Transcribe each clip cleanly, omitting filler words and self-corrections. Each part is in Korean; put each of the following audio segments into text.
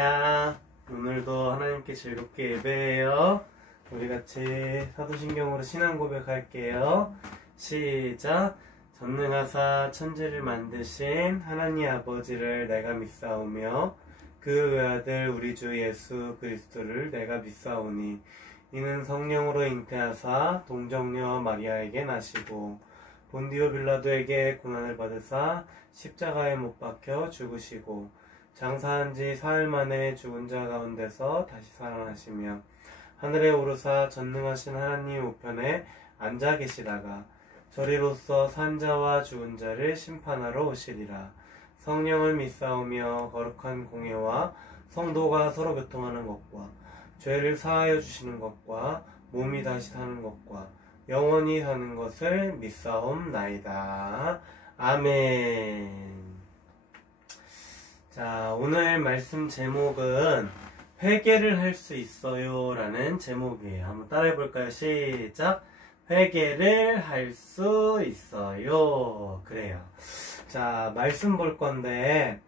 야, 오늘도 하나님께 즐겁게 예배해요. 우리 같이 사도신경으로 신앙 고백할게요. 시작. 전능하사 천지를 만드신 하나님 아버지를 내가 믿사오며 그 외아들 우리 주 예수 그리스도를 내가 믿사오니 이는 성령으로 잉태하사 동정녀 마리아에게 나시고 본디오 빌라도에게 고난을 받으사 십자가에 못 박혀 죽으시고 장사한 지 사흘 만에 죽은 자 가운데서 다시 살아나시며 하늘에 오르사 전능하신 하나님 우편에 앉아 계시다가 저리로서 산 자와 죽은 자를 심판하러 오시리라. 성령을 믿사오며 거룩한 공예와 성도가 서로 교통하는 것과 죄를 사하여 주시는 것과 몸이 다시 사는 것과 영원히 사는 것을 믿사옵나이다. 아멘. 자, 오늘 말씀 제목은 회개를 할 수 있어요 라는 제목이에요. 한번 따라해 볼까요? 시작. 회개를 할 수 있어요. 그래요. 자, 말씀 볼 건데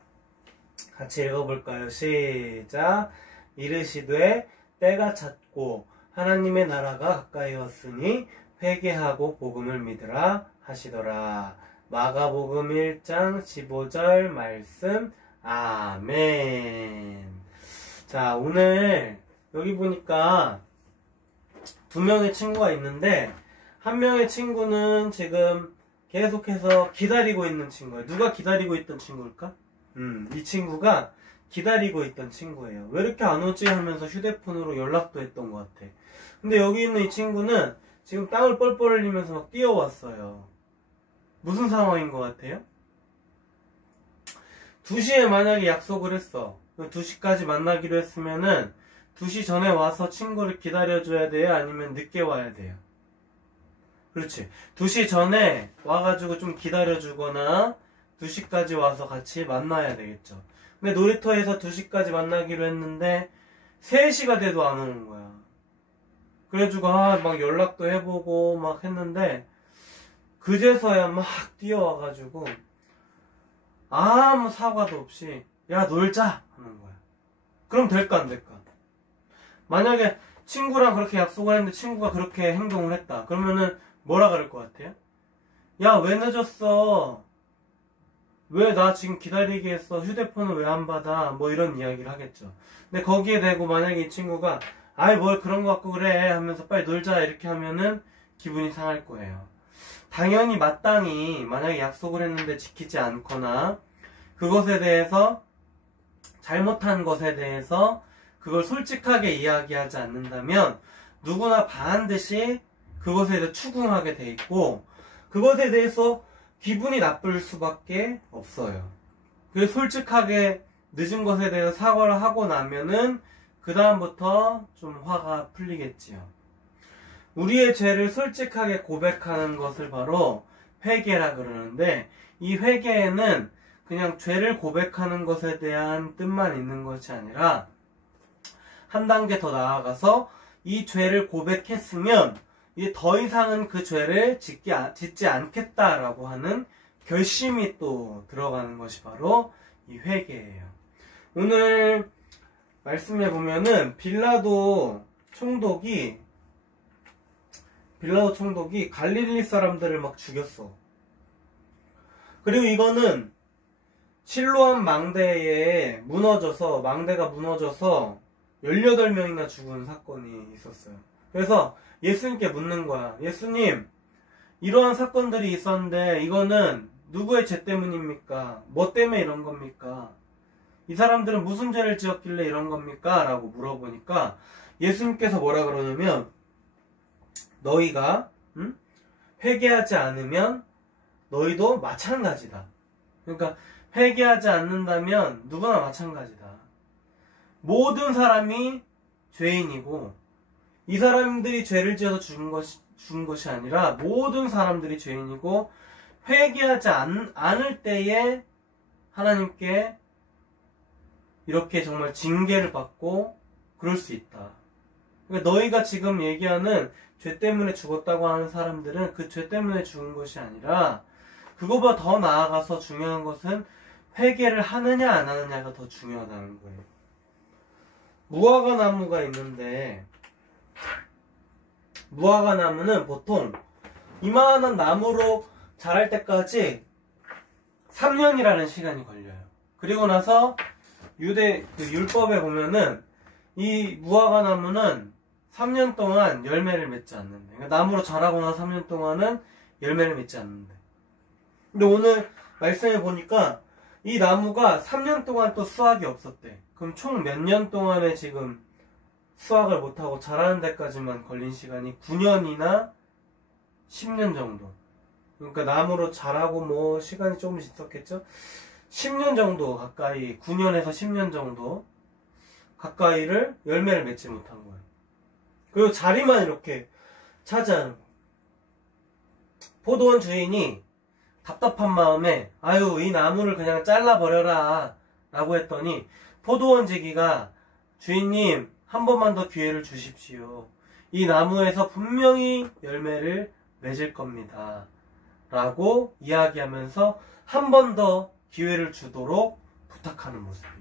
같이 읽어볼까요? 시작. 이르시되 때가 찼고 하나님의 나라가 가까이 왔으니 회개하고 복음을 믿으라 하시더라. 마가복음 1장 15절 말씀. 아멘. 자, 오늘 여기 보니까 두 명의 친구가 있는데 한 명의 친구는 지금 계속해서 기다리고 있는 친구예요. 누가 기다리고 있던 친구일까? 이 친구가 기다리고 있던 친구예요. 왜 이렇게 안 오지 하면서 휴대폰으로 연락도 했던 것 같아. 근데 여기 있는 이 친구는 지금 땀을 뻘뻘 흘리면서 막 뛰어왔어요. 무슨 상황인 것 같아요? 2시에 만약에 약속을 했어. 2시까지 만나기로 했으면은 2시 전에 와서 친구를 기다려줘야 돼요? 아니면 늦게 와야 돼요? 그렇지. 2시 전에 와가지고 좀 기다려주거나 2시까지 와서 같이 만나야 되겠죠. 근데 놀이터에서 2시까지 만나기로 했는데 3시가 돼도 안 오는 거야. 그래가지고 막 연락도 해보고 막 했는데 그제서야 막 뛰어와가지고 아무 사과도 없이 야 놀자 하는 거야. 그럼 될까 안 될까? 만약에 친구랑 그렇게 약속을 했는데 친구가 그렇게 행동을 했다. 그러면은 뭐라 그럴 것 같아요? 야 왜 늦었어? 왜 나 지금 기다리게 했어? 휴대폰을 왜 안 받아? 뭐 이런 이야기를 하겠죠. 근데 거기에 대고 만약에 이 친구가 아이 뭘 그런 거 갖고 그래 하면서 빨리 놀자 이렇게 하면은 기분이 상할 거예요. 당연히 마땅히 만약에 약속을 했는데 지키지 않거나 그것에 대해서 잘못한 것에 대해서 그걸 솔직하게 이야기하지 않는다면 누구나 반드시 그것에 대해 추궁하게 돼 있고 그것에 대해서 기분이 나쁠 수밖에 없어요. 그래서 솔직하게 늦은 것에 대해서 사과를 하고 나면은 그 다음부터 좀 화가 풀리겠지요. 우리의 죄를 솔직하게 고백하는 것을 바로 회개라 그러는데 이 회개에는 그냥 죄를 고백하는 것에 대한 뜻만 있는 것이 아니라 한 단계 더 나아가서 이 죄를 고백했으면 이제 더 이상은 그 죄를 짓지 않겠다라고 하는 결심이 또 들어가는 것이 바로 이 회개예요. 오늘 말씀해 보면은 빌라도 총독이 갈릴리 사람들을 막 죽였어. 그리고 이거는 실로암 망대가 무너져서 18명이나 죽은 사건이 있었어요. 그래서 예수님께 묻는 거야. 예수님, 이러한 사건들이 있었는데 이거는 누구의 죄 때문입니까? 뭐 때문에 이런 겁니까? 이 사람들은 무슨 죄를 지었길래 이런 겁니까? 라고 물어보니까 예수님께서 뭐라 그러냐면 너희가 회개하지 않으면 너희도 마찬가지다. 그러니까 회개하지 않는다면 누구나 마찬가지다. 모든 사람이 죄인이고 이 사람들이 죄를 지어서 죽은 것이 아니라 모든 사람들이 죄인이고 회개하지 않을 때에 하나님께 이렇게 정말 징계를 받고 그럴 수 있다. 그러니까 너희가 지금 얘기하는 죄 때문에 죽었다고 하는 사람들은 그 죄 때문에 죽은 것이 아니라 그거보다 더 나아가서 중요한 것은 회개를 하느냐 안 하느냐가 더 중요하다는 거예요. 무화과 나무가 있는데 무화과 나무는 보통 이만한 나무로 자랄 때까지 3년이라는 시간이 걸려요. 그리고 나서 율법에 보면은 이 무화과 나무는 3년 동안 열매를 맺지 않는데, 그러니까 나무로 자라고 난 3년 동안은 열매를 맺지 않는데. 근데 오늘 말씀해 보니까 이 나무가 3년 동안 또 수확이 없었대. 그럼 총 몇 년 동안에 지금 수확을 못하고 자라는 데까지만 걸린 시간이 9년이나 10년 정도. 그러니까 나무로 자라고 뭐 시간이 조금씩 있었겠죠? 10년 정도 가까이, 9년에서 10년 정도 가까이를 열매를 맺지 못한 거예요. 그리고 자리만 이렇게 차지하는 거예요. 포도원 주인이 답답한 마음에 아유 이 나무를 그냥 잘라버려라 라고 했더니 포도원 지기가 주인님 한 번만 더 기회를 주십시오. 이 나무에서 분명히 열매를 맺을 겁니다. 라고 이야기하면서 한 번 더 기회를 주도록 부탁하는 모습이에요.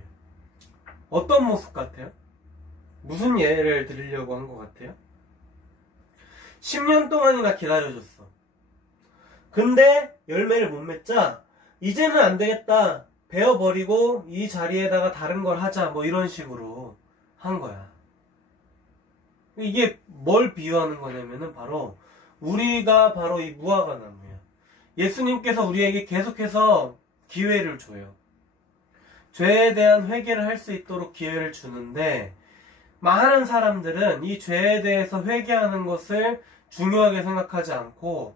어떤 모습 같아요? 무슨 예를 드리려고 한 것 같아요? 10년 동안이나 기다려줬어. 근데 열매를 못 맺자 이제는 안 되겠다. 베어버리고 이 자리에다가 다른 걸 하자. 뭐 이런 식으로 한 거야. 이게 뭘 비유하는 거냐면은 우리가 바로 이 무화과 나무야. 예수님께서 우리에게 계속해서 기회를 줘요. 죄에 대한 회개를 할 수 있도록 기회를 주는데 많은 사람들은 이 죄에 대해서 회개하는 것을 중요하게 생각하지 않고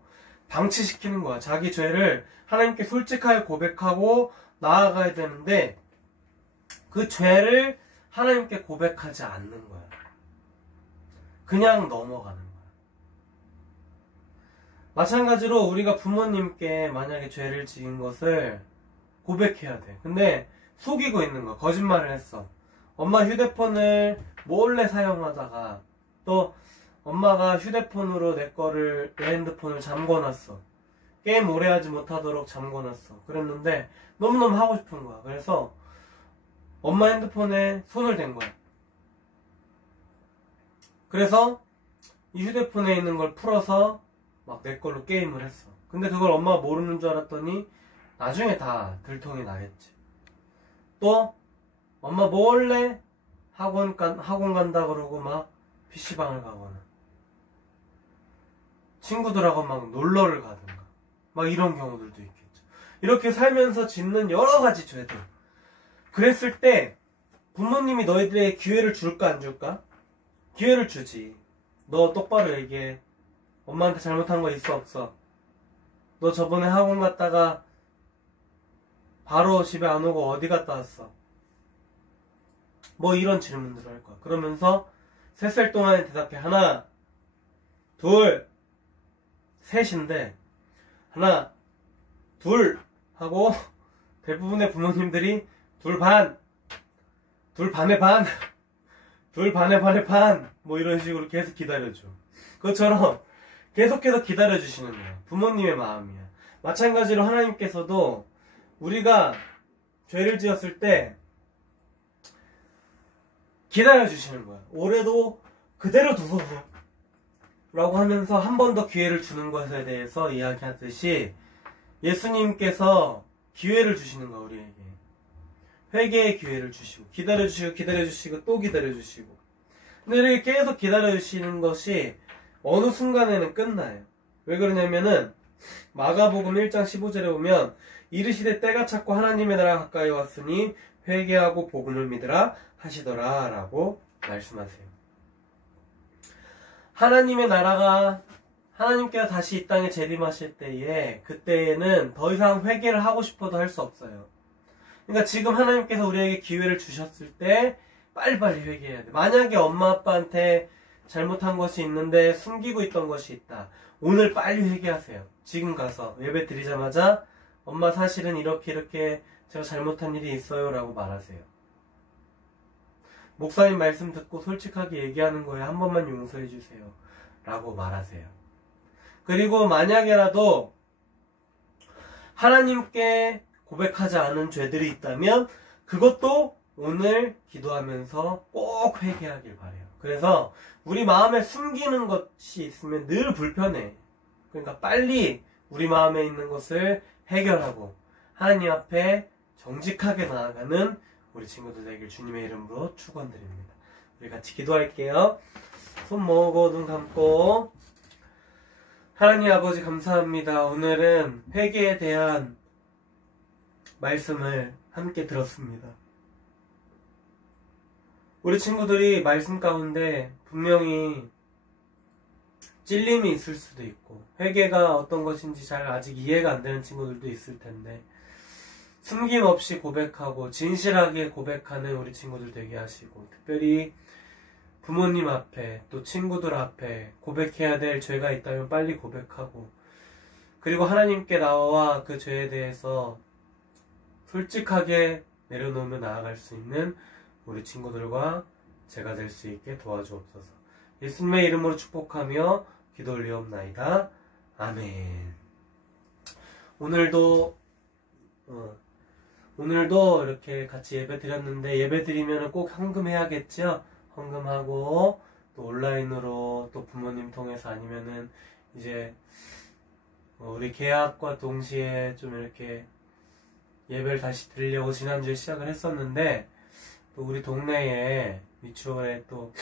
방치시키는 거야. 자기 죄를 하나님께 솔직하게 고백하고 나아가야 되는데 그 죄를 하나님께 고백하지 않는 거야. 그냥 넘어가는 거야. 마찬가지로 우리가 부모님께 만약에 죄를 지은 것을 고백해야 돼. 근데 속이고 있는 거야. 거짓말을 했어. 엄마 휴대폰을 몰래 사용하다가 또 엄마가 휴대폰으로 내 핸드폰을 잠궈놨어. 게임 오래 하지 못하도록 잠궈놨어. 그랬는데 너무너무 하고 싶은 거야. 그래서 엄마 핸드폰에 손을 댄 거야. 그래서 이 휴대폰에 있는 걸 풀어서 막 내 걸로 게임을 했어. 근데 그걸 엄마가 모르는 줄 알았더니 나중에 다 들통이 나겠지. 또 엄마 몰래 학원 간다 그러고 막 PC방을 가거나 친구들하고 막 놀러를 가든가 막 이런 경우들도 있겠죠. 이렇게 살면서 짓는 여러 가지 죄들. 그랬을 때 부모님이 너희들에게 기회를 줄까 안 줄까? 기회를 주지. 너 똑바로 얘기해. 엄마한테 잘못한 거 있어 없어? 너 저번에 학원 갔다가 바로 집에 안 오고 어디 갔다 왔어? 뭐 이런 질문들을 할 거야. 그러면서 셋 동안에 대답해. 하나, 둘, 셋인데 하나, 둘 하고 대부분의 부모님들이 둘 반, 둘 반의 반, 둘 반의 반의 반 뭐 이런 식으로 계속 기다려줘. 그것처럼 계속해서 기다려주시는 거야. 부모님의 마음이야. 마찬가지로 하나님께서도 우리가 죄를 지었을 때 기다려주시는 거야. 올해도 그대로 두소서 라고 하면서 한 번 더 기회를 주는 것에 대해서 이야기하듯이 예수님께서 기회를 주시는 거야. 우리에게 회개의 기회를 주시고 기다려주시고 또 기다려주시고. 근데 이렇게 계속 기다려주시는 것이 어느 순간에는 끝나요. 왜 그러냐면은 마가복음 1장 15절에 보면 이르시되 때가 찼고 하나님의 나라가 가까이 왔으니 회개하고 복음을 믿으라 하시더라 라고 말씀하세요. 하나님의 나라가 하나님께서 다시 이 땅에 재림하실 때에 그때에는 더 이상 회개를 하고 싶어도 할 수 없어요. 그러니까 지금 하나님께서 우리에게 기회를 주셨을 때 빨리빨리 회개해야 돼. 만약에 엄마 아빠한테 잘못한 것이 있는데 숨기고 있던 것이 있다. 오늘 빨리 회개하세요. 지금 가서 예배 드리자마자 엄마 사실은 이렇게 제가 잘못한 일이 있어요 라고 말하세요. 목사님 말씀 듣고 솔직하게 얘기하는 거에 한 번만 용서해 주세요 라고 말하세요. 그리고 만약에라도 하나님께 고백하지 않은 죄들이 있다면 그것도 오늘 기도하면서 꼭 회개하길 바래요. 그래서 우리 마음에 숨기는 것이 있으면 늘 불편해. 그러니까 빨리 우리 마음에 있는 것을 해결하고 하나님 앞에 정직하게 나아가는 우리 친구들 되길 주님의 이름으로 축원드립니다. 우리 같이 기도할게요. 손 모으고 눈 감고. 하나님 아버지 감사합니다. 오늘은 회개에 대한 말씀을 함께 들었습니다. 우리 친구들이 말씀 가운데 분명히 찔림이 있을 수도 있고 회개가 어떤 것인지 잘 아직 이해가 안 되는 친구들도 있을 텐데 숨김없이 고백하고 진실하게 고백하는 우리 친구들 되게 하시고 특별히 부모님 앞에 또 친구들 앞에 고백해야 될 죄가 있다면 빨리 고백하고 그리고 하나님께 나와 그 죄에 대해서 솔직하게 내려놓으며 나아갈 수 있는 우리 친구들과 제가 될 수 있게 도와주옵소서. 예수님의 이름으로 축복하며 기도 올리옵나이다. 아멘. 오늘도 이렇게 같이 예배 드렸는데 예배 드리면 꼭 헌금해야겠죠? 헌금하고 또 온라인으로 또 부모님 통해서 아니면은 이제 우리 개학과 동시에 좀 이렇게 예배를 다시 드리려고 지난주에 시작을 했었는데 또 우리 동네에 미추홀에 또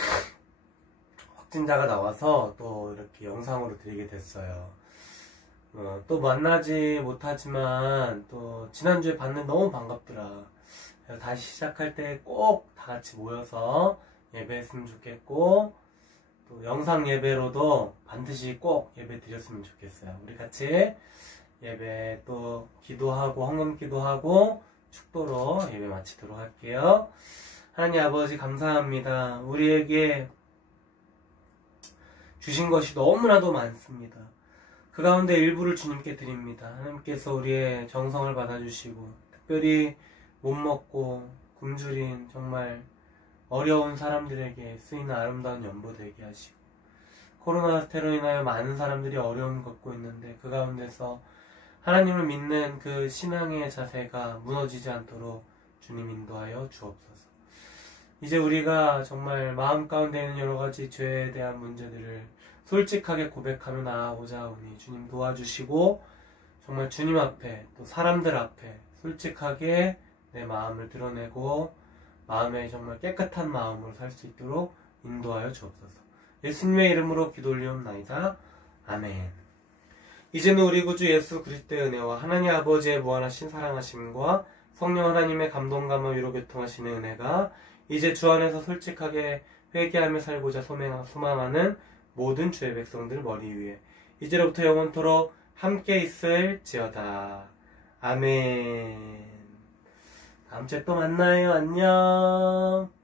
확진자가 나와서 또 이렇게 영상으로 드리게 됐어요. 또 만나지 못하지만 또 지난주에 봤는데 너무 반갑더라. 다시 시작할 때 꼭 다 같이 모여서 예배했으면 좋겠고 또 영상 예배로도 반드시 꼭 예배 드렸으면 좋겠어요. 우리 같이 예배 또 기도하고 헌금 기도하고 축도로 예배 마치도록 할게요. 하나님 아버지 감사합니다. 우리에게 주신 것이 너무나도 많습니다. 그 가운데 일부를 주님께 드립니다. 하나님께서 우리의 정성을 받아주시고 특별히 못 먹고 굶주린 정말 어려운 사람들에게 쓰이는 아름다운 연보 되게 하시고 코로나 사태로 인하여 많은 사람들이 어려움을 겪고 있는데 그 가운데서 하나님을 믿는 그 신앙의 자세가 무너지지 않도록 주님 인도하여 주옵소서. 이제 우리가 정말 마음 가운데 있는 여러 가지 죄에 대한 문제들을 솔직하게 고백하며 나아가고자 하오니 주님 도와주시고 정말 주님 앞에 또 사람들 앞에 솔직하게 내 마음을 드러내고 마음에 정말 깨끗한 마음으로 살 수 있도록 인도하여 주옵소서. 예수님의 이름으로 기도 올리옵나이다. 아멘. 이제는 우리 구주 예수 그리스도의 은혜와 하나님 아버지의 무한하신 사랑하심과 성령 하나님의 감동감과 위로 교통하시는 은혜가 이제 주 안에서 솔직하게 회개하며 살고자 소망하는 모든 주의 백성들 머리 위에 이제로부터 영원토록 함께 있을지어다. 아멘. 다음 주에 또 만나요. 안녕.